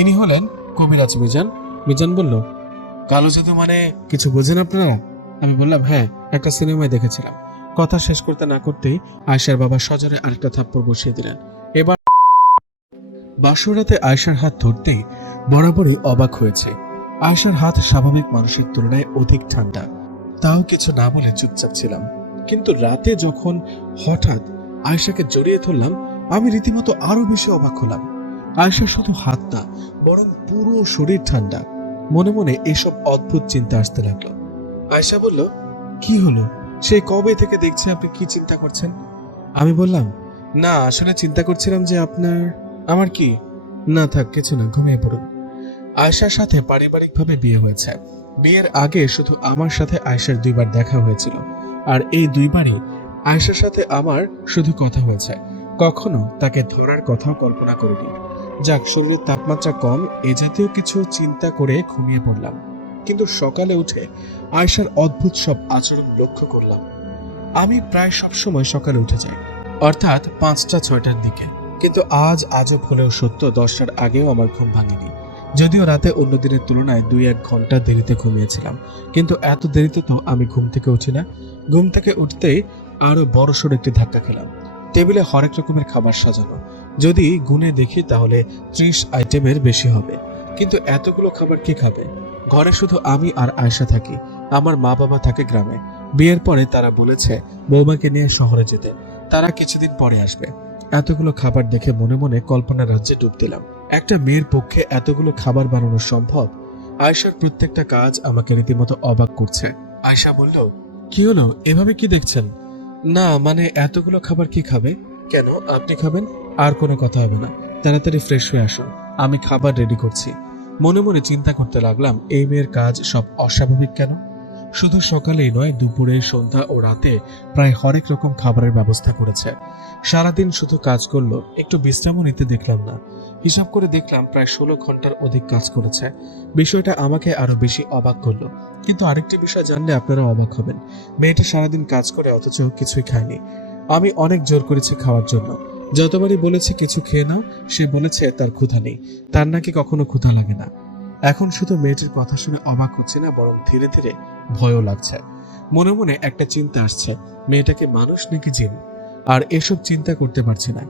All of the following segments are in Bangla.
ইনি হলেন কবিরাজ মিজান। মিজান বলল, কালো জাদু মানে কিছু বোঝেন আপনারা? আমি বললাম, হ্যাঁ, একটা সিনেমায় দেখেছিলাম। কথা শেষ করতে না করতেই আয়শার বাবা সজোরে আরেকটা থাপ্পড় বসিয়ে দিলেন। এবার বাসরাতে আয়শার হাত ধরতেই বরাবরই অবাক হয়েছে। আয়শার হাত স্বাভাবিক মানুষের তুলনায় অধিক ঠান্ডা। তাও কিছু না বলে চুপচাপ ছিলাম। কিন্তু রাতে যখন হঠাৎ আয়শাকে জড়িয়ে ধরলাম, আমি রীতিমতো আরো বেশি অবাক হলাম। আয়শা শুধু হাত না, বরং পুরো শরীর ঠান্ডা। মনে মনে এসব অদ্ভুত চিন্তা আসতে লাগলো। আয়শা বলল, কি হলো? সেই কবে থেকে দেখছি আপনি কি চিন্তা করছেন? আমি বললাম, না, আসলে চিন্তা করছিলাম যে আমার কি? না, থাক, কিছু না, ঘুমিয়ে পড়ুন। আয়শার সাথে পারিবারিকভাবে বিয়ে হয়েছে। বিয়ের আগে শুধু আমার সাথে আয়শার 2বার দেখা হয়েছিল, আর এই 2বারই আয়শার সাথে আমার শুধু কথা হয়েছে। কখনো তাকে ধরার কথাও কল্পনা করিনি। যাক, শরীরের তাপমাত্রা কম, এ জাতীয় কিছু চিন্তা করে ঘুমিয়ে পড়লাম। কিন্তু সকালে উঠে আয়শার অদ্ভুত সব আচরণ লক্ষ্য করলাম। আমি প্রায় সব সময় সকালে উঠে যাই, অর্থাৎ 5টা-6টার দিকে। কিন্তু আজ আজব হলেও সত্য, 10টার আগেও আমার ঘুম ভাঙেনি। যদিও রাতে অন্য দিনের তুলনায় 2-1 ঘন্টা দেরিতে ঘুমিয়েছিলাম, কিন্তু এত দেরিতে তো আমি ঘুম থেকে উঠি না। ঘুম থেকে উঠতেই আরো বড়সড় একটি ধাক্কা খেলাম। টেবিলে হরেক রকমের খাবার সাজানো। যদি গুনে দেখি তাহলে 30 আইটেমের বেশি হবে। কিন্তু এতগুলো খাবার কে খাবে? ঘরে শুধু আমি আর আয়শা থাকি। আমার মা বাবা থাকে গ্রামে। বিয়ের পরে তারা বলেছে বৌমাকে নিয়ে শহরে যেতে। তারা কিছুদিন পরে আসবে। এতগুলো খাবার দেখে মনে মনে কল্পনার রাজ্যে ডুব দিলাম। একটা মেয়ের পক্ষে এতগুলো খাবার বানানো সম্ভব? আয়শার প্রত্যেকটা কাজ আমাকে রীতিমতো অবাক করছে। আয়শা বলল, কি হলো, এভাবে কি দেখছেন? না, মানে এতগুলো খাবার কি খাবে? কেন, আপনি খাবেন? আর কোনো কথা হবে না, তাড়াতাড়ি ফ্রেশ হয়ে আসুন, আমি খাবার রেডি করছি। মনে মনে চিন্তা করতে লাগলাম, এই মেয়ের কাজ সব অস্বাভাবিক কেন? শুধু সকালেই নয়, দুপুরে, সন্ধ্যা ও রাতে প্রায় হরেক রকম খাবারের ব্যবস্থা করেছে। সারাদিন শুধু কাজ করলো, একটু বিশ্রামও নিতে দেখলাম না। হিসাব করে দেখলাম প্রায় 16 ঘন্টার অধিক কাজ করেছে। বিষয়টা আমাকে আরো বেশি অবাক করলো। কিন্তু আরেকটি বিষয় জানলে আপনারা অবাক হবেন। মেয়েটা সারাদিন কাজ করে অথচ কিছুই খায়নি। আমি অনেক জোর করেছি খাওয়ার জন্য। যতবারই বলেছি কিছু খেয়ে নাও, সে বলেছে তার ক্ষুধা নেই, তার নাকি কখনো ক্ষুধা লাগে না। এখন শুধু মেয়েটির কথা শুনে অবাক হচ্ছে না, বরং ধীরে ধীরে ভয়ও লাগছে। মনে মনে একটা চিন্তা আসছে, মেয়েটাকে মানুষ নাকি জিন? আর এসব চিন্তা করতে পারছি না।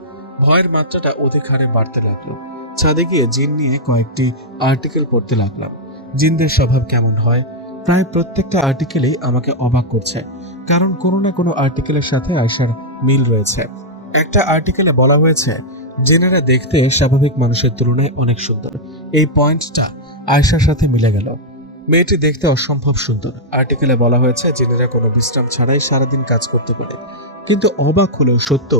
ভয়ের মাত্রাটা অধিক হারে বাড়তে লাগলো। ছাদে গিয়ে জিন নিয়ে কয়েকটি আর্টিকেল পড়তে লাগলাম। জিনদের স্বভাব কেমন হয়? প্রায় প্রত্যেকটা আর্টিকেলেই আমাকে অবাক করছে, কারণ কোনো না কোনো আর্টিকেলের সাথে আয়শার মিল রয়েছে। একটা আর্টিকেলে বলা হয়েছে জিনেরা দেখতে স্বাভাবিক মানুষের তুলনায় অনেক সুন্দর। এই পয়েন্টটা আয়শার সাথে মিলে গেল। মেয়েটি দেখতে অসম্ভব সুন্দর। আর্টিকেলে বলা হয়েছে জিনেরা কোনো বিশ্রাম ছাড়াই সারাদিন কাজ করতে পারে। কিন্তু অবাক হলেও সত্য,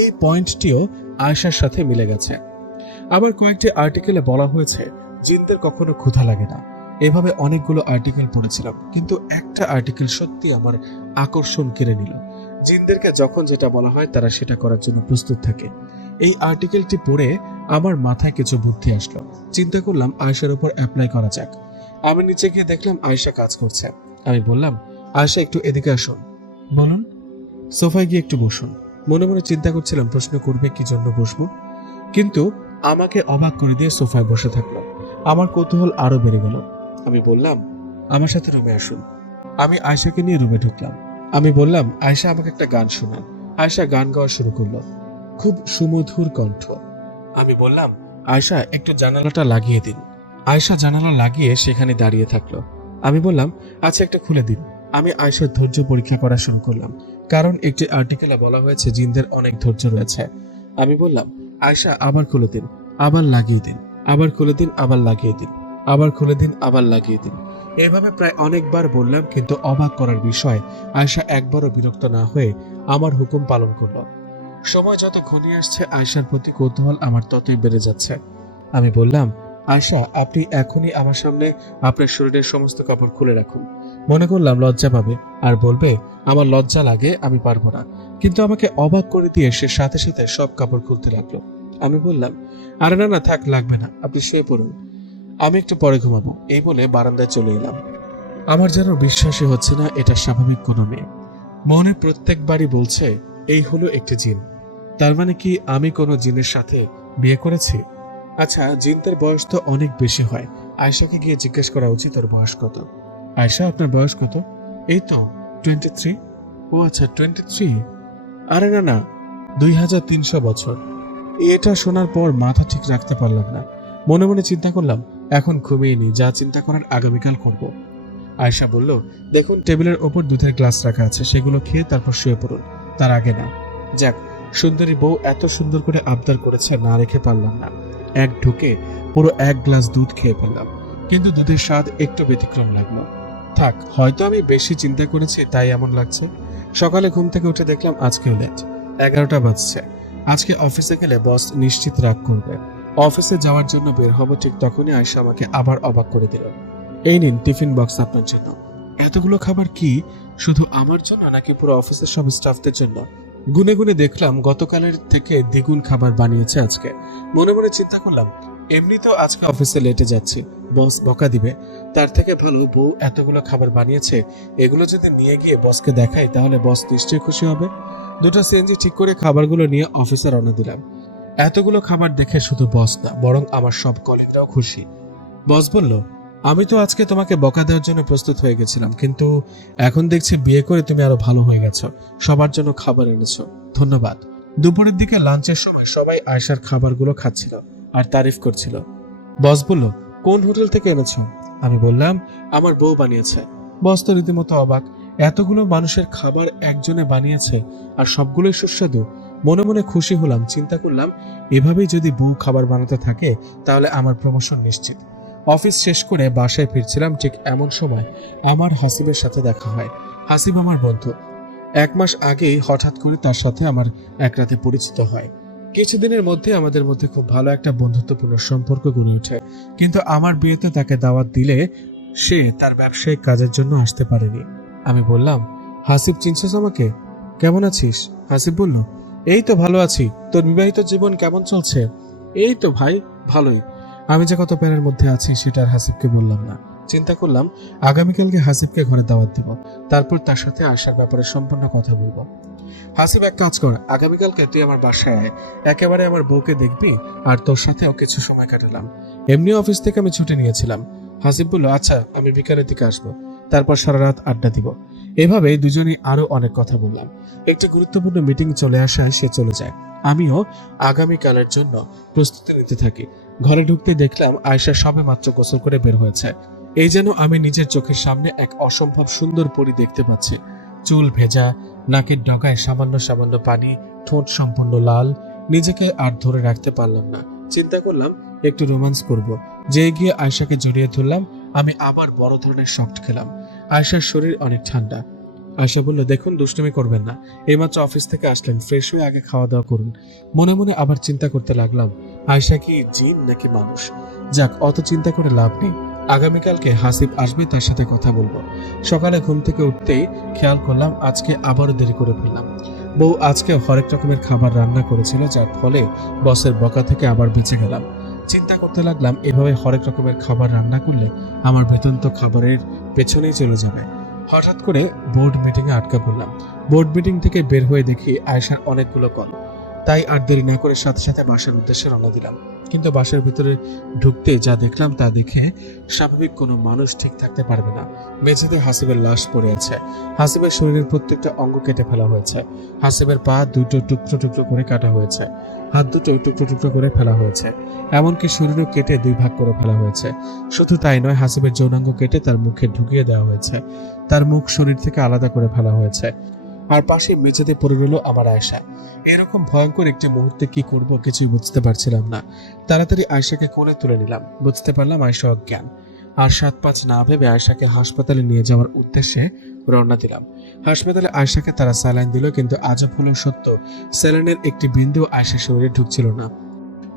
এই পয়েন্টটিও আয়শার সাথে মিলে গেছে। আবার কয়েকটি আর্টিকেলে বলা হয়েছে জিনদের কখনো ক্ষুধা লাগে না। এভাবে অনেকগুলো আর্টিকেল পড়েছিলাম, কিন্তু একটা আর্টিকেল সত্যি আমার আকর্ষণ কেড়ে নিল। জিনদেরকে যখন যেটা বলা হয় তারা সেটা করার জন্য প্রস্তুত থাকে। এই আর্টিকেলটি পড়ে আমার মাথায় কিছু বুদ্ধি আসলো। চিন্তা করলাম আয়শার উপর অ্যাপ্লাই করা যাক। আমি নিচে গিয়ে দেখলাম আয়শা কাজ করছে। আমি বললাম, আয়শা, একটু এদিকে আসুন। বলুন। সোফায় গিয়ে একটু বসুন। মনে মনে চিন্তা করছিলাম প্রশ্ন করবে কি জন্য বসবো, কিন্তু আমাকে অবাক করে দিয়ে সোফায় বসে থাকলো। আমার কৌতূহল আরো বেড়ে গেল। আমি বললাম, আমার সাথে রুমে আসুন। আমি আয়শাকে নিয়ে রুমে ঢুকলাম। আমি বললাম, আয়শা, আমাকে একটা গান শোনান। আয়শা গান গাওয়া শুরু করলো, খুব সুমধুর কণ্ঠ। আমি বললাম, আয়শা, একটু জানালাটা লাগিয়ে দিন। আয়শা জানালা লাগিয়ে সেখানে দাঁড়িয়ে থাকলো। আমি বললাম, আচ্ছা, একটা খুলে দিন। আমি আয়শার ধৈর্য পরীক্ষা করা শুরু করলাম, কারণ একটি আর্টিকেলে বলা হয়েছে জিনদের অনেক ধৈর্য রয়েছে। আমি বললাম, আয়শা, আবার খুলে দিন, আবার লাগিয়ে দিন, আবার খুলে দিন, আবার লাগিয়ে দিন, আবার খুলে দিন, আবার লাগিয়ে দিন। এভাবে প্রায় অনেকবার বললাম, কিন্তু অবাক করার বিষয়, আয়শা একবারও বিরক্ত না হয়ে আমার হুকুম পালন করলো। সময় যত ঘনিয়ে আসছে আয়শার প্রতি কৌতূহল আমার ততই বেড়ে যাচ্ছে। আমি বললাম, আয়শা, আপনি এখনই আমার সামনে আপনার শরীরের সমস্ত কাপড় খুলে রাখুন। মনে করলাম লজ্জা পাবে আর বলবে আমার লজ্জা লাগে, আমি পারবো না। কিন্তু আমাকে অবাক করে দিয়ে সে সাথে সাথে সব কাপড় খুলতে লাগলো। আমি বললাম, আরে না না, থাক, লাগবে না, আপনি শুয়ে পড়ুন, আমি একটু পরে ঘুমাবো। এই বলে বারান্দায় চলে এলাম। আমার যেন বিশ্বাসই হচ্ছে না এটা স্বাভাবিক কোনো মেয়ে। মনে প্রত্যেকবারই বলছে এই হলো একটি জিন। তার মানে কি আমি কোনো জিনের সাথে বিয়ে করেছি? আচ্ছা, জিনতের বয়স তো অনেক বেশি হয়, আয়শাকে গিয়ে জিজ্ঞেস করা উচিত ওর বয়স কত। আয়শা, আপনার বয়স কত? এই তো 23। ও আচ্ছা, 23। আরে না না, 2300 বছর। এটা শোনার পর মাথা ঠিক রাখতে পারলাম না। মনে মনে চিন্তা করলাম, এখন ঘুমিয়ে নি, যা চিন্তা করার আগামীকাল করব। আয়শা বলল, দেখুন টেবিলের ওপর দুধের গ্লাস রাখা আছে, সেগুলো খেয়ে তারপর শুয়ে পড়ুন, তার আগে না। যাক, সুন্দরী বউ এত সুন্দর করে আবদার করেছে, না রেখে পারলাম না। এক ঢুকে পুরো 1 গ্লাস দুধ খেয়ে ফেললাম, কিন্তু দুধের স্বাদ একটু ব্যতিক্রম লাগলো। থাক, হয়তো আমি বেশি চিন্তা করেছি তাই এমন লাগছে। সকালে ঘুম থেকে উঠে দেখলাম আজকেও লেট, 11টা বাজছে। আজকে অফিসে গেলে বস নিশ্চিত রাগ করবে। অফিসে যাওয়ার জন্য বের হব, ঠিক তখনই আয়শা আমাকে আবার অবাক করে দিল। এই নিন টিফিন বক্স আপনার জন্য। এতগুলো খাবার কি শুধু আমার জন্য নাকি পুরো অফিসের সব স্টাফদের জন্য? গুনে গুনে দেখলাম গতকালের থেকে দ্বিগুণ খাবার বানিয়েছে আজকে। মনে মনে চিন্তা করলাম, এমনিতেও আজকে অফিসে লেটে যাচ্ছে, বস বকা দিবে, তার থেকে ভালো বউ এতগুলো খাবার বানিয়েছে, এগুলো যদি নিয়ে গিয়ে বসকে দেখাই তাহলে বস নিশ্চয়ই খুশি হবে। দুটো সিএনজি ঠিক করে খাবারগুলো নিয়ে অফিসে রওনা দিলাম। এতগুলো খাবার দেখে শুধু বস না, বরং আমার সব কলিগরাও খুশি। বস বলল, আমি তো আজকে তোমাকে বকা দেওয়ার জন্য প্রস্তুত হয়ে গেছিলাম, কিন্তু এখন দেখছি বিয়ে করে তুমি আরো ভালো হয়ে গেছো, সবার জন্য খাবার এনেছো, ধন্যবাদ। দুপুরের দিকে লাঞ্চের সময় সবাই আয়শার খাবারগুলো খাচ্ছিল আর তারিফ করছিল। বস বলল, কোন হোটেল থেকে এনেছো? আমি বললাম, আমার বউ বানিয়েছে। বস তো রীতিমতো অবাক, এতগুলো মানুষের খাবার একজনে বানিয়েছে আর সবগুলোই সুস্বাদু। মনে মনে খুশি হলাম, চিন্তা করলাম এভাবেই যদি বউ খাবার বানাতে থাকে তাহলে আমার প্রমোশন নিশ্চিত। অফিস শেষ করে বাসায় ফিরছিলাম, ঠিক এমন সময় আমার হাসিবের সাথে দেখা হয়। হাসিব আমার বন্ধু। 1 মাস আগেই হঠাৎ করে তার সাথে আমার এক রাতে পরিচিত হয়। কিছুদিনের মধ্যে আমাদের মধ্যে খুব ভালো একটা বন্ধুত্বপূর্ণ সম্পর্ক গড়ে ওঠে, কিন্তু আমার বিয়েতে তাকে দাওয়াত দিলে সে তার ব্যবসায়িক কাজের জন্য আসতে পারেনি। আমি বললাম, হাসিব, চিনছিস আমাকে? কেমন আছিস? হাসিব বলল, এই তো ভালো আছি, তোর বিবাহিত জীবন কেমন চলছে? এই তো ভাই, ভালোই। আমি যে কত প্যারের মধ্যে আছি সেটা আর হাসিবকে বললাম না। চিন্তা করলাম আগামীকালকে হাসিবকে ঘরে দাওয়াত দিব, তারপর তার সাথে আসার ব্যাপারে সম্পূর্ণ কথা বলবো। হাসিব, এক কাজ কর, আগামীকালকে তুই আমার বাসায় আয়, একেবারে আমার বউকে দেখবি আর তোর সাথেও কিছু সময় কাটালাম। এমনি অফিস থেকে আমি ছুটি নিয়েছিলাম। হাসিব বলল, আচ্ছা, আমি বিকালের দিকে আসবো, তারপর সারা রাত আড্ডা দিব। এভাবে দুজনেই আরো অনেক কথা বললাম। একটি গুরুত্বপূর্ণ মিটিং চলে আসায় সে চলে যায়। আমিও আগামীকালের জন্য প্রস্তুতি নিতে থাকি। ঘরে ঢুকতে দেখলাম আয়শা সবে মাত্র গোসল করে বের হয়েছে। এই যেন আমি নিজের চোখের সামনে এক অসম্ভব সুন্দর পরী দেখতে পাচ্ছি। চুল ভেজা, নাকের ডগায় সামান্য সামান্য পানি, ঠোঁট সম্পূর্ণ লাল। নিজেকে আর ধরে রাখতে পারলাম না। চিন্তা করলাম একটু রোমান্স করব। যে গিয়ে আয়শাকে জড়িয়ে ধরলাম। আমি আবার বড় ধরনের শক খেলাম। আয়শার শরীর অনেক ঠান্ডা। আয়শা বলল, দেখুন, দুষ্টুমি করবেন না, এইমাত্র অফিস থেকে আসলেন, ফ্রেশ হয়ে আগে খাওয়া দাওয়া করুন। মনে মনে আবার চিন্তা করতে লাগলাম, আয়শা কি জিন নাকি মানুষ? যাক, অত চিন্তা করে লাভ নেই। আগামীকালকে হাসিব আসবে, তার সাথে কথা বলবো। সকালে ঘুম থেকে উঠতেই খেয়াল করলাম আজকে আবারও দেরি করে ফেললাম। বউ আজকে হরেক রকমের খাবার রান্না করেছিল, যার ফলে বসের বকা থেকে আবার বেঁচে গেলাম। চিন্তা করতে লাগলাম, এভাবে হরেক রকমের খাবার রান্না করলে আমার বেতন তো খাবারের পেছনেই চলে যাবে। হঠাৎ করে বোর্ড মিটিং এ আটকা পড়লাম। বোর্ড মিটিং থেকে বের হয়ে দেখি আয়শার অনেকগুলো কল। তাই আর দেরি না করে সাথে সাথে বাসার উদ্দেশ্যে রওনা দিলাম। কিন্তু বাসার ভিতরে ঢুকতে যা দেখলাম তা দেখে স্বাভাবিক কোনো মানুষ ঠিক থাকতে পারবে না। মেঝেতে হাসিবের লাশ পড়ে আছে। হাসিবের শরীরের প্রত্যেকটা অঙ্গ কেটে ফেলা হয়েছে। হাসিবের পা দুটো টুকরো টুকরো করে কাটা হয়েছে। হাত দুটো টুকরো টুকরো করে ফেলা হয়েছে। এমনকি শরীরও কেটে 2 ভাগ করে ফেলা হয়েছে। শুধু তাই নয়, হাসিবের যৌনাঙ্গ কেটে তার মুখে ঢুকিয়ে দেওয়া হয়েছে। তার মুখ শরীর থেকে আলাদা করে ফেলা হয়েছে। আর পাশে মেঝেতে পড়ে রইল আমার আয়শা। এরকম ভয়ঙ্কর একটি মুহূর্তে কি করব কিছুই বুঝতে পারছিলাম না। তাড়াতাড়ি আয়শাকে কোলে তুলে নিলাম। বুঝতে পারলাম আয়শা অজ্ঞান। আর 7-5 না ভেবে আয়শাকে হাসপাতালে নিয়ে যাওয়ার উদ্দেশ্যে রওনা দিলাম। হাসপাতালে আয়শাকে তারা স্যালাইন দিল, কিন্তু আজব হলো সত্য, স্যালাইনের একটি বিন্দু আয়শার শরীরে ঢুকছিল না।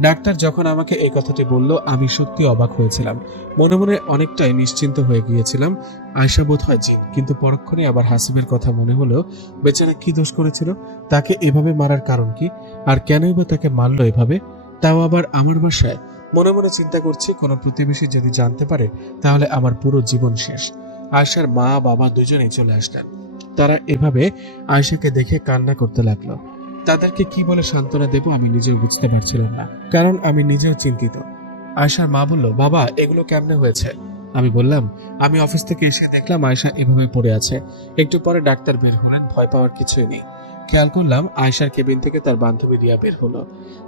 ডাক্তার যখন আমাকে এই কথাটি বলল, আমি সত্যি অবাক হয়েছিলাম। মনে মনে অনেকটাই নিশ্চিন্ত হয়ে গিয়েছিলাম আয়শা বোধ হয় জিন। কিন্তু পরক্ষণে আবার হাসিবের কথা মনে হলো, বেচারা কি দোষ করেছিল? তাকে এভাবে মারার কারণ কি? আর কেনই বা তাকে মারলো এভাবে, তাও আবার আমার বাসায়? মনে মনে চিন্তা করছি, কোনো প্রতিবেশী যদি জানতে পারে তাহলে আমার পুরো জীবন শেষ। আয়শার মা বাবা দুজনেই চলে আসলেন। তারা এভাবে আয়শাকে দেখে কান্না করতে লাগলো। তাদেরকে কি বলে সান্ত্বনা দেব আমি নিজেও বুঝতে পারছিলাম না, কারণ আমি নিজেও চিন্তিত। আয়শার মা বলল, বাবা এগুলো কেমনে হয়েছে? আমি বললাম, আমি অফিস থেকে এসে দেখলাম আয়শা এভাবে পড়ে আছে। একটু পরে ডাক্তার বের হলেন, ভয় পাওয়ার কিছুই নেই। খেয়াল করলাম আয়শার কেবিন থেকে তার বান্ধবী রিয়া বের হলো।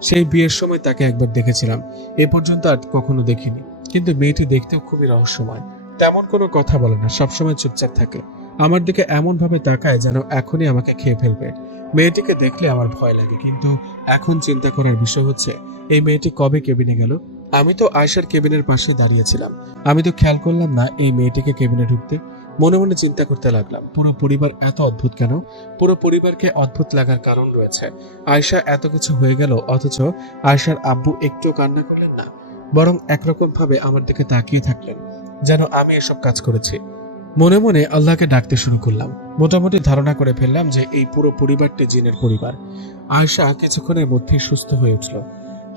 সেই বিয়ের সময় তাকে একবার দেখেছিলাম, এ পর্যন্ত আর কখনো দেখিনি। কিন্তু মেয়েটি দেখতেও খুবই রহস্যময়, তেমন কোনো কথা বলে না, সবসময় চুপচাপ থাকে। আমার দিকে এমন ভাবে তাকায় যেন এখনই আমাকে খেয়ে ফেলবে। মেয়েটিকে দেখলে আমার ভয় লাগে, কিন্তু এখন চিন্তা করার বিষয় হচ্ছে এই মেয়েটি কবে কেবিনে গেল। আমি তো আয়শার কেবিনের পাশে দাঁড়িয়েছিলাম, আমি তো খেয়াল করলাম না এই মেয়েটিকে কেবিনে ঢুকতে। মনে মনে চিন্তা করতে লাগলাম, পুরো পরিবার এত অদ্ভুত কেন? পুরো পরিবারকে অদ্ভুত লাগার কারণ রয়েছে। আয়শা এত কিছু হয়ে গেল, অথচ আয়শার আব্বু একটু কান্না করলেন না, বরং একরকম ভাবে আমার দিকে তাকিয়ে থাকলেন, যেন আমি এসব কাজ করেছি। মনে মনে আল্লাহকে ডাকতে শুরু করলাম। মোটামুটি ধারণা করে ফেললাম যে এই পুরো পরিবারটি জিনের পরিবার। আয়শা কিছুক্ষণের মধ্যেই সুস্থ হয়ে উঠল।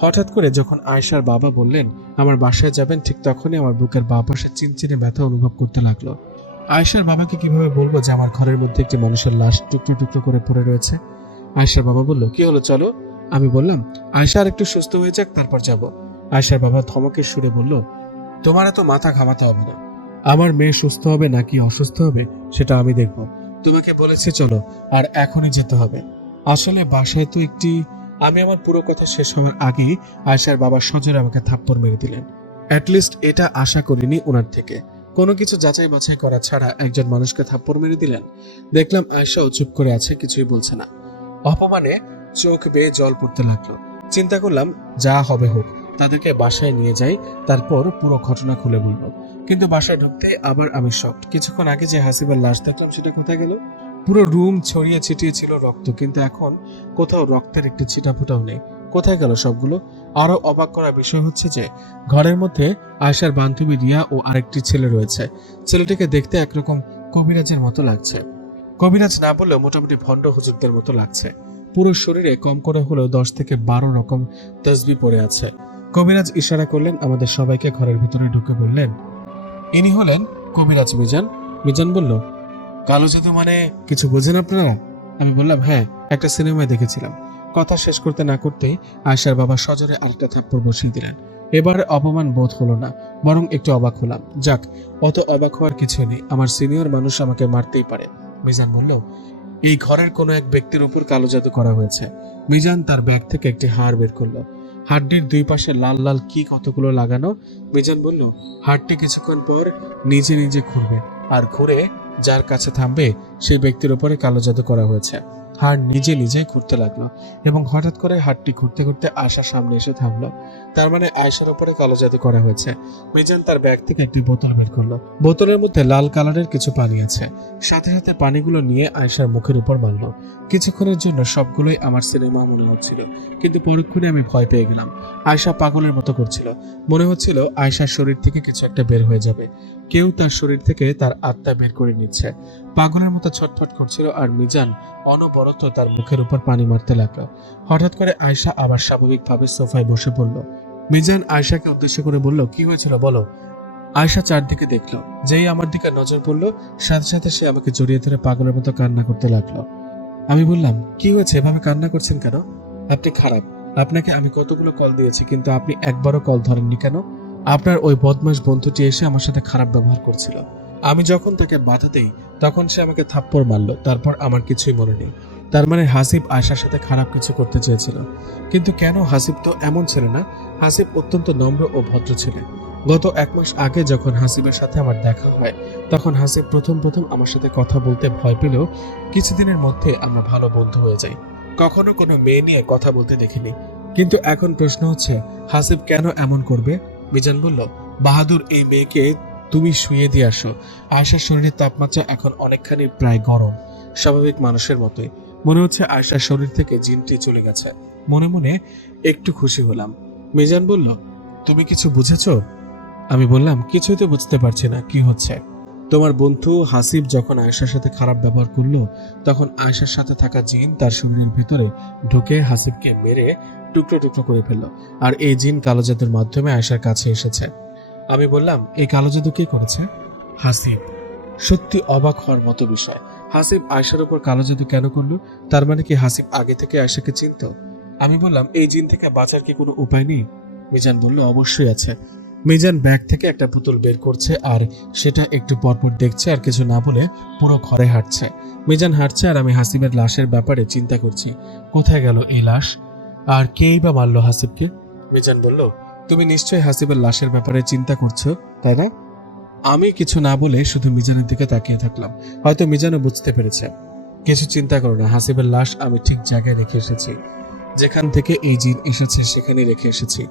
হঠাৎ করে যখন আয়শার বাবা বললেন আমার বাসায় যাবেন, ঠিক তখনই আমার বুকের বাঁ পাশে চিনচিনে ব্যথা অনুভব করতে লাগলো। আয়শার বাবাকে কিভাবে বলবো যে আমার ঘরের মধ্যে একটি মানুষের লাশ টুকরো টুকরো করে পড়ে রয়েছে? আয়শার বাবা বলল, কি হলো, চলো। আমি বললাম, আয়শা আর একটু সুস্থ হয়ে যাক, তারপর যাব। আয়শার বাবা ধমকের সুরে বলল, তোমার এত মাথা ঘামাতে হবে না। আমার মেয়ে সুস্থ হবে নাকি অসুস্থ হবে সেটা আমি দেখব। তোমাকে বলেছি চলো, আর এখনই যেতে হবে। আসলে বাসায় তো একটি। আমি আমার পুরো কথা শেষ হওয়ার আগেই আয়শার বাবা সজোরে আমাকে থাপ্পড় মেরে দিলেন। অ্যাটলিস্ট এটা আশা করিনি ওনার থেকে। কোনো কিছু যাচাই বাছাই করা ছাড়া একজন মানুষকে থাপ্পড় মেরে দিলেন। দেখলাম আয়শাও চুপ করে আছে, কিছুই বলছে না। অপমানে চোখ বেয়ে জল পড়তে লাগলো। চিন্তা করলাম যা হবে হোক, তাদেরকে বাসায় নিয়ে যাই, তারপর পুরো ঘটনা খুলে বলবো। কিন্তু বাসায় ঢুকতে আবার আমি শকড। কিছুক্ষণ আগে যে হাসিবার লাশ দেখলাম সেটা কোথায় গেল? পুরো রুম ছড়িয়ে ছিটিয়ে ছিল রক্ত, কিন্তু এখন কোথাও রক্তের একটি ছিটাফোঁটাও নেই। কোথায় গেল সবগুলো? আরো অবাক করার বিষয় হচ্ছে যে ঘরের মধ্যে আয়শার বান্ধবী রিয়া ও আরেকটি ছেলে রয়েছে। ছেলেটিকে দেখতে একরকম কবিরাজের মতো লাগছে। কবিরাজ না বললেও মোটামুটি ভণ্ড হুজুরদের মতো লাগছে। পুরো শরীরে কম করে হলেও 10 থেকে 12 রকম তসবি পড়ে আছে। কবিরাজ ইশারা করলেন আমাদের সবাইকে ঘরের ভিতরে ঢুকে বললেন, ইনি হলেন কবিরাজ মিজান। মিজান বলল, কালো জাদু মানে কিছু বোঝেন আপনারা? আমি বললাম, হ্যাঁ, একটা সিনেমায় দেখেছিলাম। কথা শেষ করতে না করতেই আয়শার বাবা সজোরে আরেকটা থাপ্পড় বসিয়ে দিলেন। এবার অপমান বোধ হলো না, বরং একটু অবাক হলাম। যাক, অত অবাক হওয়ার কিছু নেই, আমার সিনিয়র মানুষ আমাকে মারতেই পারে। মিজান বলল, এই ঘরের কোনো এক ব্যক্তির উপর কালো জাদু করা হয়েছে। মিজান তার ব্যাগ থেকে একটি হাড় বের করলো। হাড়টির দুই পাশে লাল লাল কি কতগুলো লাগানো। মিজান বলল, হাড়টি কিছুক্ষণ পর নিজে নিজে ঘুরবে, আর ঘুরে যার কাছে থামবে সেই ব্যক্তির উপরে কালো জাদু করা হয়েছে। হাড় নিজে নিজে ঘুরতে লাগলো এবং হঠাৎ করে হাড়টি ঘুরতে ঘুরতে আয়শার সামনে এসে থামলো। তার মানে আয়শার উপরে কালো জাদু করা হয়েছে। মিজান তার ব্যাগ থেকে একটি বোতল বের করলো। বোতলের মধ্যে লাল কালারের কিছু পানি আছে। সাথে সাথে পানিগুলো নিয়ে আয়শার মুখের উপর মারলো। কিছুক্ষণের জন্য সবগুলোই আমার সিনেমা মনে হচ্ছিল, কিন্তু পরক্ষণে আমি ভয় পেয়ে গেলাম। আয়শা পাগলের মতো করছিল। মনে হচ্ছিল আয়শার শরীর থেকে কিছু একটা বের হয়ে যাবে। কেউ তার শরীর থেকে তার আত্মা বের করে নিচ্ছে। পাগলের মতো ছটফট করছিল, আর মিজান অনবরত তার মুখের উপর পানি মারতে লাগলো। হঠাৎ করে আয়শা আবার স্বাভাবিকভাবে সোফায় বসে পড়ল। মিজান আয়শাকে উদ্দেশ্য করে বলল, কি হয়েছিল বলো। আয়শা চারদিকে দেখলো, যেই আমার দিকে নজর পড়লো সাথে সাথে সে আমাকে জড়িয়ে ধরে পাগলের মতো কান্না করতে লাগলো। আমি বললাম, কি হয়েছে, এভাবে কান্না করছেন কেন? আপনি খারাপ। আপনাকে আমি কতগুলো কল দিয়েছি, কিন্তু আপনি একবারও কল ধরেননি কেন? আপনার ওই বদমাশ বন্ধুটি এসে আমার সাথে খারাপ ব্যবহার করছিল। আমি যখন তাকে বাধা দেই তখন সে আমাকে থাপ্পড় মারলো, তারপর আমার কিছুই মনে নেই। তার মানে হাসিব আয়শার সাথে খারাপ কিছু করতে চেয়েছিল। কিন্তু কেন? হাসিব তো এমন ছিল না। হাসিব অত্যন্ত নম্র ও ভদ্র ছেলে। গত 1 মাস আগে যখন হাসিবের সাথে আমার দেখা হয়, তখন হাসিব প্রথম প্রথম আমার সাথে কথা বলতে ভয় পেলেও কিছুদিনের মধ্যে আমরা ভালো বন্ধু হয়ে যাই। কখনো কোনো মেয়ে নিয়ে কথা বলতে দেখিনি। কিন্তু এখন প্রশ্ন হচ্ছে, হাসিব কেন এমন করবে? মিজান বলল, বাহাদুর, এই মেয়েকে তুমি শুয়ে দিয়ে আসো। আয়শার শরীরের তাপমাত্রা এখন অনেকখানি প্রায় গরম, স্বাভাবিক মানুষের মতোই। মনে হচ্ছে আয়শার শরীর থেকে জিনটি চলে গেছে। মনে মনে একটু খুশি হলাম। মিজান বলল, তুমি কিছু বুঝেছো? আমি বললাম, কিছুই তো বুঝতে পারছি না, কি হচ্ছে? তোমার বন্ধু হাসিব যখন আয়শার সাথে খারাপ ব্যবহার করলো, তখন আয়শার সাথে থাকা জিন তার শরীরের ভিতরে ঢুকে হাসিবকে মেরে টুকরো টুকরো করে ফেললো, আর এই জিন কালো জাদুর মাধ্যমে আয়শার কাছে এসেছে। আমি বললাম, এই কালো জাদু কে করেছে? হাসিব। সত্যি অবাক হওয়ার মতো বিষয়। হাসিব আয়শার উপর কালো জাদু কেন করলো? তার মানে কি হাসিব আগে থেকে আয়শাকে চিনত? আমি বললাম, এই জিন থেকে বাঁচার কি কোনো উপায় নেই? মিজান বলল, অবশ্যই আছে। মিজান ব্যাগ থেকে একটা পুতুল বের করছে আর সেটা একটু পরপর দেখছে আর কিছু না বলে পুরো ঘরে হাঁটছে। মিজান হাঁটছে আর আমি হাসিবের লাশের ব্যাপারে চিন্তা করছি। কোথায় গেল এই লাশ? আর কেই বা মারলো হাসিবকে? মিজান বলল, তুমি নিশ্চয়ই হাসিবের লাশের ব্যাপারে চিন্তা করছো, তাই না? আমি কিছু না বলে শুধু মিজানের দিকে তাকিয়ে থাকলাম। হয়তো মিজানও বুঝতে পেরেছে। কিছু চিন্তা করো না, হাসিবের লাশ আমি ঠিক জায়গায় রেখে এসেছি। যেখান থেকে এই জিন এসেছে সেখানেই রেখে এসেছি।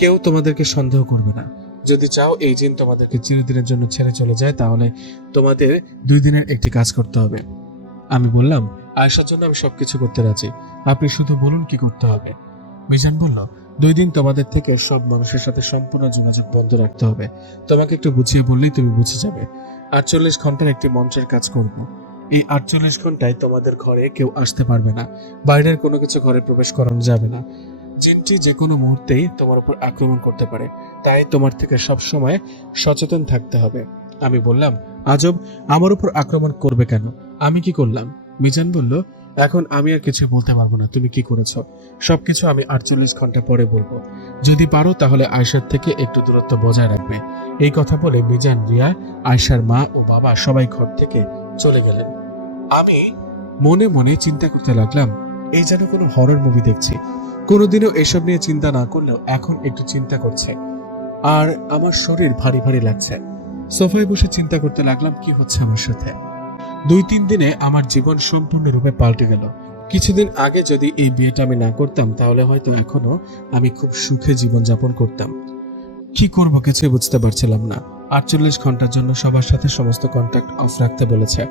কেউ তোমাদেরকে সন্দেহ করবে না। যদি চাও এই জিন তোমাদেরকে চিরদিনের জন্য ছেড়ে চলে যায়, তাহলে তোমাদের 2 দিনের একটি কাজ করতে হবে। আমি বললাম, আয়েশার জন্য আমি সবকিছু করতে রাজি, আপনি শুধু বলুন কি করতে হবে। মিজান বলল, 2 দিন তোমাদের থেকে সব মানুষের সাথে সম্পূর্ণ যোগাযোগ বন্ধ রাখতে হবে। তোমাকে একটু বুঝিয়ে বললেই তুমি বুঝে যাবে। 48 ঘন্টার একটি মন্ত্রের কাজ করব। এই 48 ঘন্টায় তোমাদের ঘরে কেউ আসতে পারবে না, বাইরের কোনো কিছু ঘরে প্রবেশ করানো যাবে না। জিনটি যে কোনো মুহূর্তেই তোমার উপর আক্রমণ করতে পারে, তাই তোমার থেকে সব সময় সচেতন থাকতে হবে। আমি বললাম, আজব, আমার উপর আক্রমণ করবে কেন? আমি কি করলাম? মিজান বলল, এখন আমি আর কিছু বলতে পারবো না। তুমি কি করেছো সবকিছু আমি 48 ঘন্টা পরে বলবো। যদি পারো তাহলে আয়শার থেকে একটু দূরত্ব বজায় রাখবে। এই কথা বলে মিজান, রিয়া, আয়শার মা ও বাবা সবাই ঘর থেকে চলে গেলেন। আমি মনে মনে চিন্তা করতে লাগলাম, এই যেন কোনো হরর মুভি দেখছি। কোনোদিনও এসব নিয়ে চিন্তা না করলেও এখন একটু চিন্তা করছে আর আমার শরীর ভারী ভারী লাগছে। সোফায় বসে চিন্তা করতে লাগলাম কি হচ্ছে আমার সাথে। 2-3 দিনে আমার জীবন সম্পূর্ণরূপে পাল্টে গেল। কিছুদিন আগে যদি এই বিয়েটা আমি না করতাম তাহলে হয়তো এখনো আমি খুব সুখে জীবনযাপন করতাম। কি করব কিছুই বুঝতে পারছিলাম না। 48 ঘন্টার জন্য সবার সাথে সমস্ত কন্ট্যাক্ট অফ রাখতে বলেছে।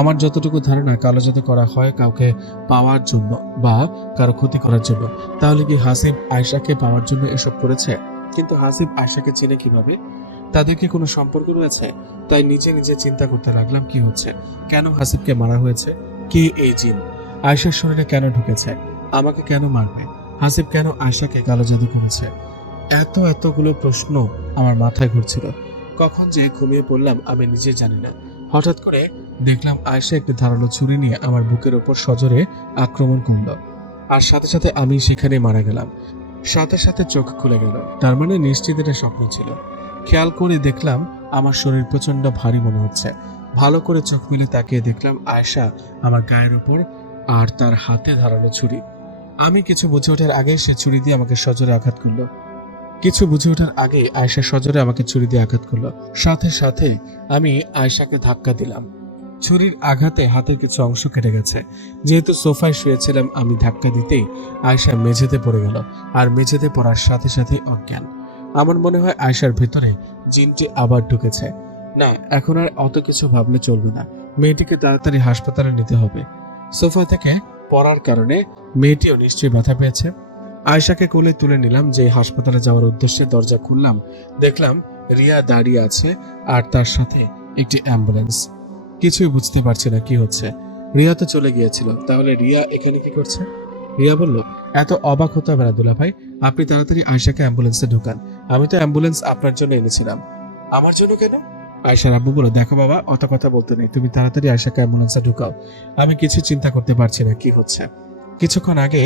আমার যতটুকু ধারণা, কালো জাদু করা হয় কাউকে পাওয়ার জন্য বা কারো ক্ষতি করার জন্য। তাহলে কি হাসিব আয়শাকে পাওয়ার জন্য এসব করেছে? কিন্তু হাসিব আয়শাকে চেনে কিভাবে? তাদের কি কোনো সম্পর্ক রয়েছে? তাই নিজে নিজে চিন্তা করতে লাগলাম কি হচ্ছে, কেন হাসিবকে মারা হয়েছে, কে এই জিন, আয়শার শরীরে কেন ঢুকেছে, আমাকে কেন মারবে, হাসিব কেন আয়শাকে কালো জাদু করেছে? এতগুলো প্রশ্ন আমার মাথায় ঘুরছিল। কখন যে ঘুমিয়ে পড়লাম আমি নিজে জানি না। হঠাৎ করে দেখলাম আয়শা একটি ধারালো ছুরি নিয়ে আমার বুকের ওপর সজোরে আক্রমণ করল, আর সাথে সাথে আমি সেখানে মারা গেলাম। সাথে সাথে চোখ খুলে গেল। তার মানে নিশ্চিত এটা স্বপ্ন ছিল। খেয়াল করে দেখলাম আমার শরীর প্রচন্ড ভারী মনে হচ্ছে। ভালো করে চোখ মিলে তাকিয়ে দেখলাম আয়শা আমার গায়ের উপর আর তার হাতে ধারালো ছুরি। আমি কিছু বুঝে ওঠার আগে সে ছুরি দিয়ে আমাকে সজোরে আঘাত করলো। আয়শা সজোরে আমাকে ছুরি দিয়ে আঘাত করলো। সাথে সাথে আমি আয়শাকে ধাক্কা দিলাম। ছুরির আঘাতে হাতের কিছু অংশ কেটে গেছে। যেহেতু সোফায় শুয়েছিলাম, আমি ধাক্কা দিতেই আয়শা মেঝেতে পড়ে গেল, আর মেঝেতে পড়ার সাথে সাথে অজ্ঞান। আমার মনে হয় আয়শার ভেতরে জিনটি আবার ঢুকেছে। না, এখন আর অত কিছু ভাবলে চলবে না। মেয়েটিকে তাড়াতাড়ি হাসপাতালে নিতে হবে। সোফা থেকে পড়ার কারণে মেয়েটিও নিশ্চয়ই ব্যথা পেয়েছে। আয়শাকে কোলে তুলে নিলাম। যে হাসপাতালে যাওয়ার উদ্দেশ্যে দরজা খুললাম, দেখলাম রিয়া দাঁড়িয়ে আছে আর তার সাথে একটি অ্যাম্বুলেন্স। কিছুই বুঝতে পারছি না কি হচ্ছে। রিয়া তো চলে গিয়েছিল, তাহলে রিয়া এখানে কি করছে? রিয়া বলল, এত অবাক হতে হবে না দুলা ভাই, আপনি তাড়াতাড়ি আয়শাকে অ্যাম্বুলেন্সে ঢুকান। আমি তো অ্যাম্বুলেন্স আপনার জন্য এনেছিলাম। আমার জন্য কেন? আয়শার আব্বু বলল, দেখো বাবা, অত কথা বলতে নেই, তুমি তাড়াতাড়ি আয়শাকে অ্যাম্বুলেন্সে ঢুকাও। আমি কিছু চিন্তা করতে পারছি না কি হচ্ছে। কিছুক্ষণ আগে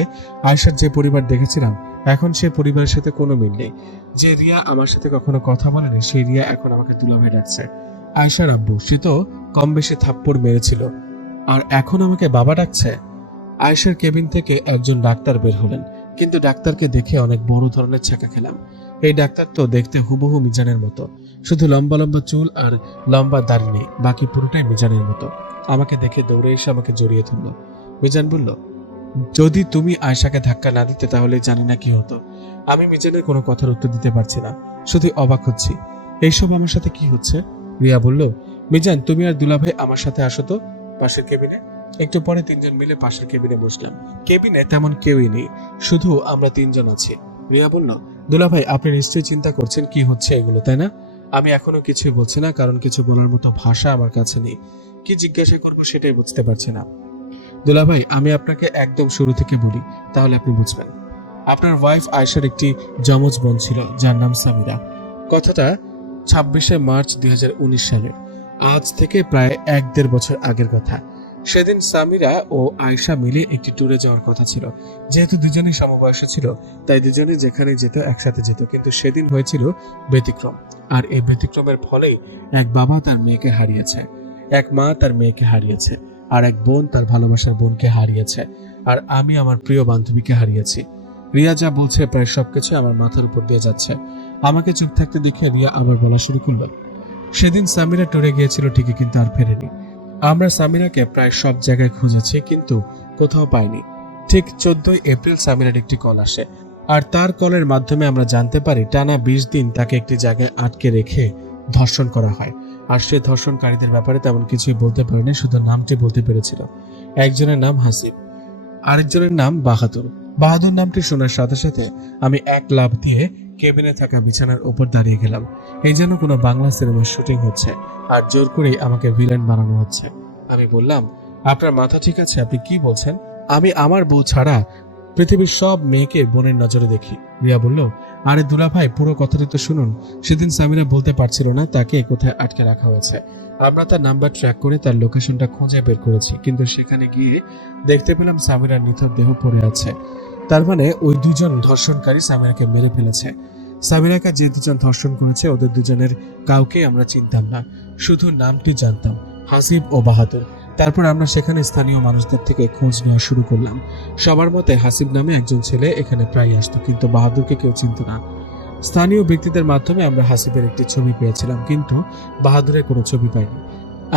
আয়শার যে পরিবার দেখেছিলাম, এখন সে পরিবারের সাথে কোনো মিল নেই। যে রিয়া আমার সাথে কখনো কথা বলেনি, সেই রিয়া এখন আমাকে দুলাভাই ডাকছে। আয়শার আব্বু, সে তো কম বেশি থাপ্পড় মেরেছিল, আর এখন আমাকে বাবা ডাকছে। আয়শার কেবিন থেকে একজন ডাক্তার বের হলেন, কিন্তু ডাক্তারকে দেখে অনেক বড় ধরনের ছ্যাঁকা খেলাম। এই ডাক্তার তো দেখতে হুবহু মিজানের মতো, শুধু লম্বা লম্বা চুল আর লম্বা দাড়ি নেই, বাকি পুরোটাই মিজানের মতো। আমাকে দেখে দৌড়ে এসে আমাকে জড়িয়ে ধরল। মিজান বলল, যদি তুমি আয়শাকে ধাক্কা না দিতে তাহলে জানি না কি হতো। আমি মিজানের কোনো কথার উত্তর দিতে পারছি না, শুধু অবাক হচ্ছি। এইসব আমার সাথে কি হচ্ছে? রিয়া বলল, মিজান, তুমি আর দুলাভাই আমার সাথে আসো তো পাশের কেবিনে। একটু পরে 3জন মিলে পাশের কেবিনে বসলাম। কেবিনে তেমন কেউই নেই, শুধু আমরা 3জন আছি। রিয়া বলল, দুলাভাই, আপনি নিশ্চয়ই চিন্তা করছেন কি হচ্ছে এগুলো, তাই না? আমি এখনো কিছুই বলছি না, কারণ কিছু বলার মতো ভাষা আমার কাছে নেই। কি জিজ্ঞাসা করবো সেটাই বুঝতে পারছি না। দুলাভাই, আমি আপনাকে একদম শুরু থেকে বলি, তাহলে আপনি বুঝবেন। আপনার ওয়াইফ আয়েশার একটি যমজ বোন ছিল, যার নাম সামিরা। কথাটা 26শে মার্চ 2019 সালের, আজ থেকে প্রায় 1-1.5 বছর আগের কথা। সেদিন সামিরা ও আয়শা মিলে একটি ট্যুরে যাওয়ার কথা ছিল। যেহেতু দুজনেই সমবয়সী ছিল, তাই দুজনে যেখানে যেত একসাথে যেত। কিন্তু সেদিন হয়েছিল ব্যতিক্রম, আর এই ব্যতিক্রমের ফলেই এক বাবা তার মেয়েকে হারিয়েছে, এক মা তার মেয়েকে হারিয়েছে, আর এক বোন তার ভালোবাসার বোনকে হারিয়েছে, আর আমি আমার প্রিয় বান্ধবীকে হারিয়েছি। রিয়া যা বলছে প্রায় সবকিছু আমার মাথার উপর দিয়ে যাচ্ছে। আমাকে চুপ থাকতে দেখে রিয়া আবার বলা শুরু করলো, সেদিন সামিরা ট্যুরে গিয়েছিল ঠিকই, কিন্তু আর ফেরেনি। আমরা সামিরাকে প্রায় সব জায়গায় খুঁজেছি, কিন্তু কোথাও পাইনি। ঠিক 14 এপ্রিল সামিরার একটি কল আসে, আর তার কলের মাধ্যমে আমরা জানতে পারি টানা 20 দিন তাকে একটি জায়গায় আটকে রেখে ধর্ষণ করা হয়। আর সে ধর্ষণকারীদের ব্যাপারে তেমন কিছুই বলতে পারেনি, শুধু নামটি বলতে পেরেছিল। একজনের নাম হাসিব, আরেকজনের নাম বাহাদুর। বাহাদুর নামটি শোনার সাথে সাথে আমি এক লাফ দিয়ে কেবিনে থাকা বিছানার উপর দাঁড়িয়ে গেলাম। এই যেন কোনো বাংলা সিনেমার শুটিং হচ্ছে, আর জোর করেই আমাকে ভিলেন বানানো হচ্ছে। আমি বললাম, আপনার মাথা ঠিক আছে? আপনি কি বলছেন? আমি আমার বউ ছাড়া পৃথিবীর সব মেয়েকে বোনের নজরে দেখি। রিয়া বলল, আরে দুলা ভাই, পুরো কথাটি তো শুনুন। সেদিন সামিরা বলতে পারছিল না তাকে কোথায় আটকে রাখা হয়েছে। আমরা তার নাম্বার ট্র্যাক করে তার লোকেশনটা খুঁজে বের করেছি, কিন্তু সেখানে গিয়ে দেখতে পেলাম সামিরার নিথর দেহ পড়ে আছে। তার মানে ওই দুজন ধর্ষণকারী সামিরাকে মেরে ফেলেছে। সামিরাকে যে দুজন ধর্ষণ করেছে ওদের দুজনের কাউকে আমরা চিনতাম না, শুধু নামটি জানতাম, হাসিব ও বাহাদুর। তারপর আমরা সেখানে স্থানীয় মানুষদের থেকে খোঁজ নেওয়া শুরু করলাম। সবার মতে হাসিব নামে একজন ছেলে এখানে প্রায় আসতো, কিন্তু বাহাদুরকে কেউ চিনত না। স্থানীয় ব্যক্তিদের মাধ্যমে আমরা হাসিবের একটি ছবি পেয়েছিলাম, কিন্তু বাহাদুরের কোনো ছবি পাইনি।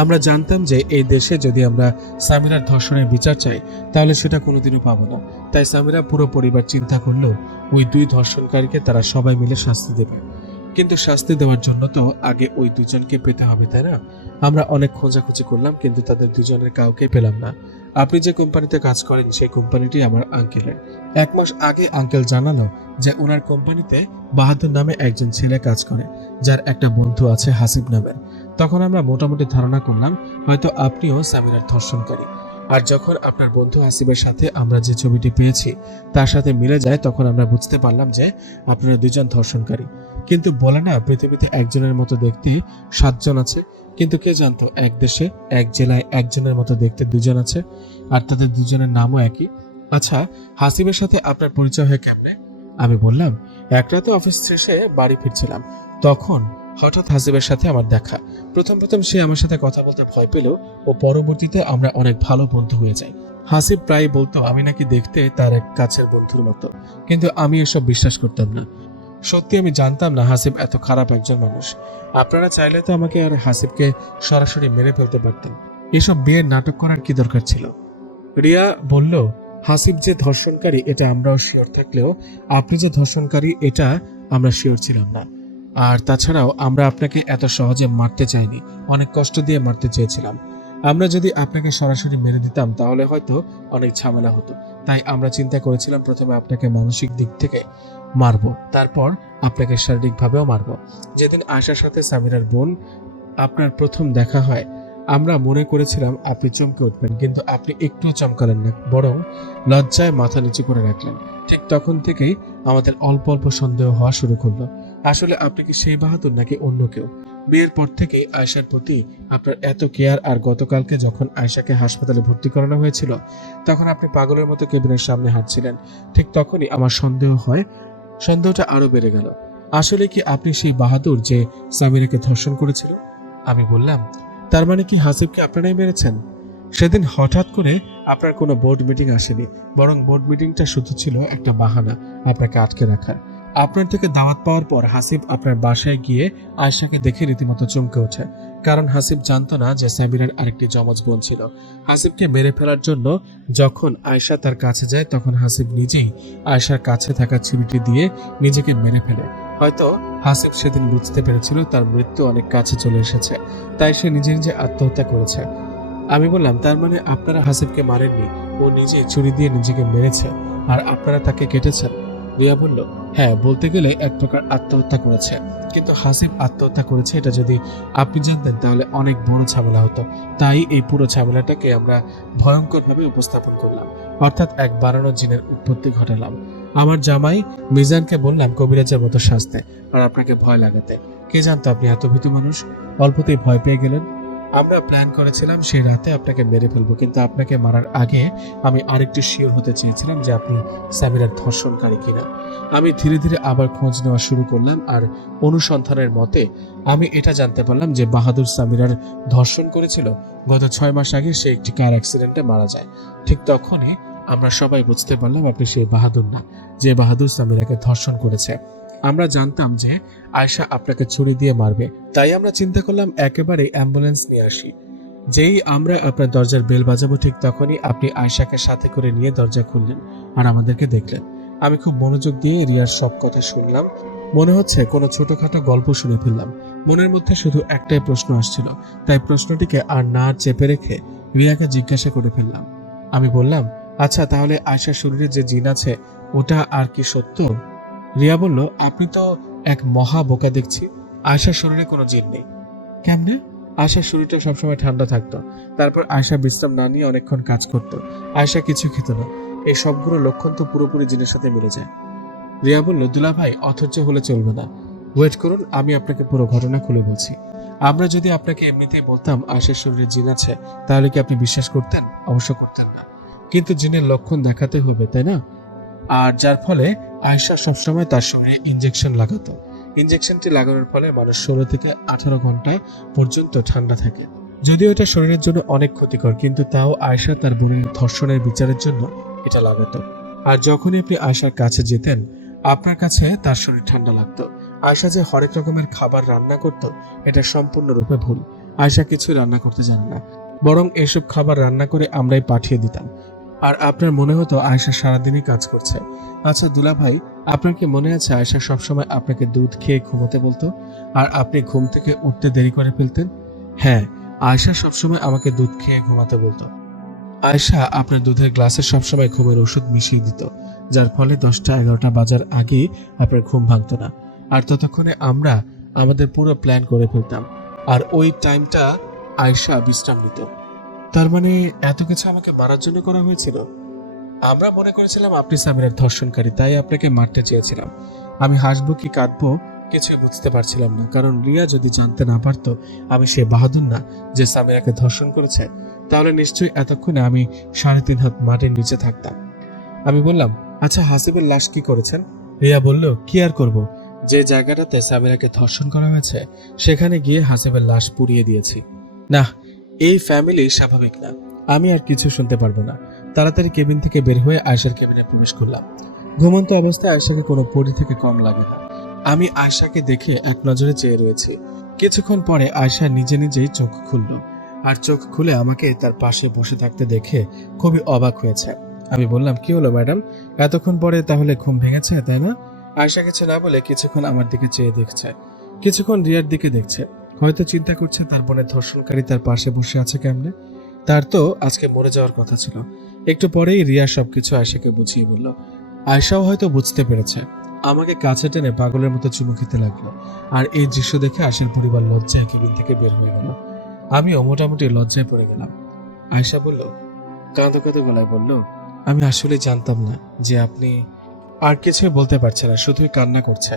আমরা জানতাম যে এই দেশে যদি আমরা সামিরার ধর্ষণের বিচার চাই, তাহলে সেটা কোনোদিনও পাবো না। তাই সামিরা পুরো পরিবার চিন্তা করলো ওই দুই ধর্ষণকারীকে তারা সবাই মিলে শাস্তি দেবে। কিন্তু শাস্তি দেওয়ার জন্য তো আগে ওই দুজনকে পেতে হবে, তাই না? আমরা অনেক খোঁজাখুঁজি করলাম, কিন্তু তাদের দুজনের কাউকে পেলাম না। আপনি যে কোম্পানিতে কাজ করেন সেই কোম্পানিটি আমার আঙ্কেলের। 1 মাস আগে আঙ্কেল জানালো যে ওনার কোম্পানিতে বাহাদুর নামে একজন ছেলে কাজ করে, যার একটা বন্ধু আছে হাসিব নামের। তখন আমরা মোটামুটি ধারণা করলাম হয়তো আপনিও সামিরার ধর্ষণকারী। আর যখন আপনার বন্ধু হাসিবের সাথে আমরা যে ছবিটি পেয়েছি তার সাথে মিলে যায়, তখন আমরা বুঝতে পারলাম যে আপনারা দুজন ধর্ষণকারী। কিন্তু বলে না, পৃথিবীতে একজনের মতো দেখতে 7 জন আছে। কিন্তু কে জানতো এক দেশে এক জেলায় একজনের মতো দেখতে 2 জন আছে, আর তাদের দুজনের নামও একই। আচ্ছা, হাসিবের সাথে আপনার পরিচয় হয় কেমনে? আমি বললাম, এক রাতে অফিস শেষে বাড়ি ফিরছিলাম, তখন হঠাৎ হাসিবের সাথে আমার দেখা। প্রথম সে আমার সাথে কথা বলতে ভয় পেল, ও পরবর্তীতে আমরা অনেক ভালো বন্ধু হয়ে যাই। হাসিব প্রায় বলতো আমি নাকি দেখতে তার এক কাছের বন্ধুর মতো, কিন্তু আমি এসব বিশ্বাস করতাম না। সত্যি আমি জানতাম না হাসিব এত খারাপ একজন মানুষ। আপনারা চাইলে তো আমাকে আর হাসিবকে সরাসরি মেরে ফেলতে পারতেন। এসব বিয়ের নাটক করার কি দরকার ছিল? রিয়া বলল, হাসিব যে ধর্ষণকারী এটা আমরাও শিওর থাকলেও আপনি যে ধর্ষণকারী এটা আমরা শিওর ছিলাম না। আর তাছাড়াও আমরা আপনাকে এত সহজে মারতে চাইনি, অনেক কষ্ট দিয়ে মারতে চেয়েছিলাম। আমরা যদি আপনাকে সরাসরি মেরে দিতাম তাহলে হয়তো অনেক ঝামেলা হতো। তাই আমরা চিন্তা করেছিলাম প্রথমে আপনাকে মানসিক দিক থেকে মারবো, তারপর আপনাকে শারীরিকভাবেও মারবো। যেদিন আয়শার সাথে সামিরার বোন আপনার প্রথম দেখা হয়, আমরা মনে করেছিলাম আপনি চমকে উঠবেন, কিন্তু আপনি একটুও চমকালেন না, বরং লজ্জায় মাথা নিচু করে রাখলেন। ঠিক তখন থেকেই আমাদের অল্প অল্প সন্দেহ হওয়া শুরু করলো। আসলে আপনি কি সেই বাহাদুর নাকি অন্য কেউ? বিয়ের পর থেকেই আয়শার প্রতি আপনার এত কেয়ার, আর গতকালকে যখন আয়শাকে হাসপাতালে ভর্তি করানো হয়েছিল তখন আপনি পাগলের মতো কেবিনের সামনে হাঁটছিলেন। ঠিক তখনই আমার সন্দেহ হয়, সন্দেহটা আরো বেড়ে গেল। আসলে কি আপনি সেই বাহাদুর যে সামিরাকে ধর্ষণ করেছিল? আমি বললাম, তার মানে কি হাসিবকে আপনারাই মেরেছেন? সেদিন হঠাৎ করে আপনার কোনো বোর্ড মিটিং আসেনি, বরং বোর্ড মিটিংটা শুধু ছিল একটা বাহানা আপনাকে আটকে রাখার। আপনার থেকে দাওয়াত পাওয়ার পর হাসিব আপনার বাসায় গিয়ে আয়শাকে দেখে রীতিমতো চমকে ওঠে, কারণ হাসিব জানতো না যে সামিরার আরেকটি যমজ বোন ছিল। হাসিবকে মেরে ফেলার জন্য যখন আয়শা তার কাছে যায়, তখন হাসিব নিজেই আয়শার কাছে থাকা ছুরিটি দিয়ে নিজেকে মেরে ফেলে। হয়তো হাসিব সেদিন বুঝতে পেরেছিল তার মৃত্যু অনেক কাছে চলে এসেছে, তাই সে নিজে নিজে আত্মহত্যা করেছে। আমি বললাম, তার মানে আপনারা হাসিবকে মারেননি, ও নিজে ছুরি দিয়ে নিজেকে মেরেছে আর আপনারা তাকে কেটেছেন? রিয়া বলল, হ্যাঁ, বলতে গেলে এক প্রকার আত্মহত্যা করেছে। কিন্তু হাসিব আত্মহত্যা করেছে এটা যদি আপনি জানতেন তাহলে অনেক বড় ঝামেলা হতো। তাই এই পুরো ঝামেলাটাকে আমরা ভয়ঙ্করভাবে উপস্থাপন করলাম, অর্থাৎ এক বানানো জিনের উৎপত্তি ঘটালাম। আমার জামাই মিজানকে বললাম কবিরাজের মতো সাজতে আর আপনাকে ভয় লাগাতে। কে জানতো আপনি এত ভীতু মানুষ? অল্পতেই ভয় পেয়ে গেলেন। আমরা প্ল্যান করেছিলাম সেই রাতে আপনাকে মেরে ফেলবো, কিন্তু আপনাকে মারার আগে আমি আরেকটু শিওর হতে চেয়েছিলাম যে আপনি সামিরার ধর্ষণকারী কিনা। আমি ধীরে ধীরে আবার খোঁজ নেওয়া শুরু করলাম, আর অনুসন্ধানের মতে আমি এটা জানতে পারলাম যে বাহাদুর সামিরার ধর্ষণ করেছিল। গত 6 মাস আগে সে একটি কার অ্যাক্সিডেন্টে মারা যায়। ঠিক তখনই আমরা সবাই বুঝতে পারলাম আপনি সেই বাহাদুর না যে বাহাদুর সামিরাকে ধর্ষণ করেছে। আমরা জানতাম যে আয়শা আপনাকে ছুরি দিয়ে মারবে, তাই আমরা চিন্তা করলাম একেবারে অ্যাম্বুলেন্স নিয়ে আসি। যেই আমরা আপনার দরজার বেল বাজাবো ঠিক তখনই আপনি আয়শাকে সাথে করে নিয়ে দরজা খুললেন আর আমাদেরকে দেখলেন। আমি খুব মনোযোগ দিয়ে রিয়ার সব কথা শুনলাম, মনে হচ্ছে কোনো ছোটখাটো গল্প শুনে ফেললাম। মনের মধ্যে শুধু একটাই প্রশ্ন আসছিল, তাই প্রশ্নটিকে আর না চেপে রেখে রিয়াকে জিজ্ঞাসা করে ফেললাম। আমি বললাম, আচ্ছা তাহলে আয়শার শরীরে যে জিন আছে ওটা আর কি সত্য? রিয়া বলল, আপনি তো এক মহা বোকা দেখছি, আয়শার শরীরে কোনো জিন নেই। কেমনে? আয়শার শরীরটা সবসময় ঠান্ডা থাকতো, তারপর আয়শা বিশ্রাম না নিয়ে অনেকক্ষণ কাজ করত, আয়শা কিছু খেত না। এই সবগুলো লক্ষণ তো পুরোপুরি জিনের সাথে মিলে যায়। রিয়া বলল, দুলা ভাই অধৈর্য হলে চলবে না, ওয়েট করুন, আমি আপনাকে পুরো ঘটনা খুলে বলছি। আমরা যদি আপনাকে এমনিতেই বলতাম আয়শার শরীরে জিন আছে, তাহলে কি আপনি বিশ্বাস করতেন? অবশ্য করতেন না, কিন্তু জিনের লক্ষণ দেখাতে হবে, তাই না? আর যার ফলে আয়শা সবসময় তার শরীরে ইনজেকশন লাগাতো। ইনজেকশনটি লাগানোর ফলে মানুষ 16 থেকে 18 ঘন্টা পর্যন্ত ঠান্ডা থাকে। যদিও এটা শরীরের জন্য অনেক ক্ষতিকর, কিন্তু তাও আয়শা তার বোনের ধর্ষণের বিচারের জন্য এটা লাগাতো। আর যখনই আপনি আয়শার কাছে যেতেন আপনার কাছে তার শরীর ঠান্ডা লাগতো। আয়শা যে হরেক রকমের খাবার রান্না করত এটা সম্পূর্ণরূপে ভুল। আয়শা কিছু রান্না করতে জানে না, বরং এসব খাবার রান্না করে আমরাই পাঠিয়ে দিতাম। আর আপনার মনে হতো আয়শা সারাদিনই কাজ করছে। আচ্ছা দুলা ভাই, আপনার কি মনে আছে আয়শা সবসময় আপনাকে দুধ খেয়ে ঘুমোতে বলতো আর আপনি ঘুম থেকে উঠতে দেরি করে ফেলতেন? হ্যাঁ, আয়শা সবসময় আমাকে দুধ খেয়ে ঘুমাতে বলতো। আয়শা আপনার দুধের গ্লাসে সবসময় ঘুমের ওষুধ মিশিয়ে দিত, যার ফলে 10টা-11টা বাজার আগে আপনার ঘুম ভাঙতো না। আর ততক্ষণে আমরা আমাদের পুরো প্ল্যান করে ফেলতাম, আর ওই টাইমটা আয়শা বিশ্রাম নিত। তার মানে এত কিছু আমাকে মারার জন্য করা হয়েছিল? আমরা মনে করেছিলাম আপনি সামিরার ধর্ষণকারী, তাই আপনাকে মারতে চেয়েছিলাম। আমি হাসবো কি কাঁদবো কিছুই বুঝতে পারছিলাম না, কারণ রিয়া যদি জানতে না পারতো আমি সে বাহাদুর না যে সামিরাকে ধর্ষণ করেছে, তাহলে নিশ্চয়ই এতক্ষণে আমি 3.5 হাত মাটির নিচে থাকতাম। আমি বললাম, আচ্ছা হাসিবের লাশ কি করেছেন? রিয়া বলল, কি আর করব, যে জায়গাটাতে সামিরাকে ধর্ষণ করা হয়েছে সেখানে গিয়ে হাসিবের লাশ পুড়িয়ে দিয়েছি। না, এই ফ্যামিলি স্বাভাবিক না। আমি আর কিছু শুনতে পারবো না। তাড়াতাড়ি কেবিন থেকে বের হয়ে আয়শার কেবিনে প্রবেশ করলাম। ঘুমন্ত অবস্থায় আয়শাকে কোনো পরী থেকে কম লাগে না। আমি আয়শাকে দেখে এক নজরে চেয়ে রয়েছি। কিছুক্ষণ পরে আয়শা নিজে নিজেই চোখ খুলল, আর চোখ খুলে আমাকে তার পাশে বসে থাকতে দেখে খুবই অবাক হয়েছে। আমি বললাম, কি হলো ম্যাডাম, এতক্ষণ পরে তাহলে ঘুম ভেঙেছে তাই না? আয়শা কিছু না বলে কিছুক্ষণ আমার দিকে চেয়ে দেখছে, কিছুক্ষণ রিয়ার দিকে দেখছে। হয়তো চিন্তা করছে তার বোনের ধর্ষণকারী তার পাশে বসে আছে কেমনে। তার তো আজকে মরে যাওয়ার কথা ছিল। একটু পরেই রিয়া সবকিছু আয়শাকে বুঝিয়ে বলল। আয়শাও হয়তো বুঝতে পেরেছে। আমাকে কাছে টেনে পাগলের মতো চুমু খেতে লাগলো, আর এই দৃশ্য দেখে আয়শার পরিবার লজ্জায় কেবিন থেকে বের হয়ে গেল। আমিও মোটামুটি লজ্জায় পড়ে গেলাম। আয়শা বলল, কাঁদো কাঁদো গলায় বলল, আমি আসলে জানতাম না যে আপনি। আর কিছুই বলতে পারছে না, শুধুই কান্না করছে।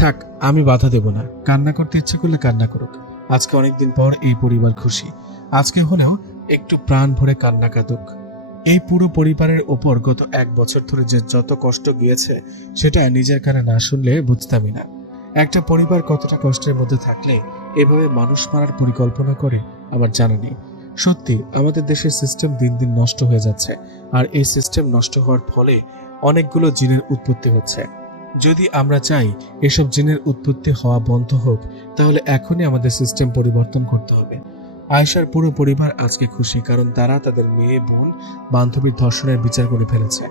থাক, আমি বাধা দেব না, কান্না করতে ইচ্ছে করলে কান্না করুক। আজকে অনেকদিন পর এই পরিবার খুশি, আজকে হলেও একটু প্রাণ ভরে কান্না কাঁদুক। এই পুরো পরিবারের ওপর গত 1 বছর ধরে যে যত কষ্ট গিয়েছে সেটা নিজের কানে না শুনলে বুঝতামই না। একটা পরিবার কতটা কষ্টের মধ্যে থাকলে এভাবে মানুষ মারার পরিকল্পনা করে আমার জানা নেই। সত্যি আমাদের দেশের সিস্টেম দিন দিন নষ্ট হয়ে যাচ্ছে, আর এই সিস্টেম নষ্ট হওয়ার ফলে অনেকগুলো জিনের উৎপত্তি হচ্ছে। যদি আমরা চাই এসব জিনের উৎপত্তি হওয়া বন্ধ হোক, তাহলে এখনই আমাদের সিস্টেম পরিবর্তন করতে হবে। আয়েশার পুরো পরিবার আজকে খুশি, কারণ তারা তাদের মেয়ে, বোন, বান্ধবীর ধর্ষণের বিচার করে ফেলেছে।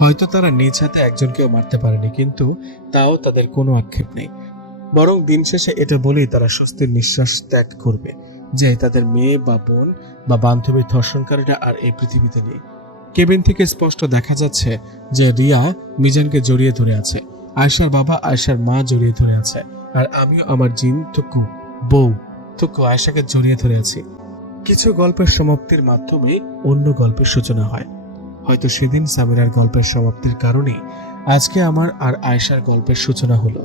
হয়তো তারা নিজ হাতে একজনকেও মারতে পারেনি, কিন্তু তাও তাদের কোনো আক্ষেপ নেই। বরং দিন শেষে এটা বলেই তারা স্বস্তির নিঃশ্বাস ত্যাগ করবে যে তাদের মেয়ে বা বোন বা বান্ধবীর ধর্ষণকারীরা আর এই পৃথিবীতে নেই। কেবিন থেকে স্পষ্ট দেখা যাচ্ছে যে রিয়া মিজানকে জড়িয়ে ধরে আছে, আয়েশার বাবা আয়েশার মা জড়িয়ে ধরে আছে, আর আমিও আমার জিন টুকু বউ টুকু আয়েশাকে জড়িয়ে ধরে আছি। কিছু গল্পের সমাপ্তির মাধ্যমে অন্য গল্পের সূচনা হয়। হয়তো সেদিন সামিরার গল্পের সমাপ্তির কারণে আজকে আমার আর আয়েশার গল্পের সূচনা হলো।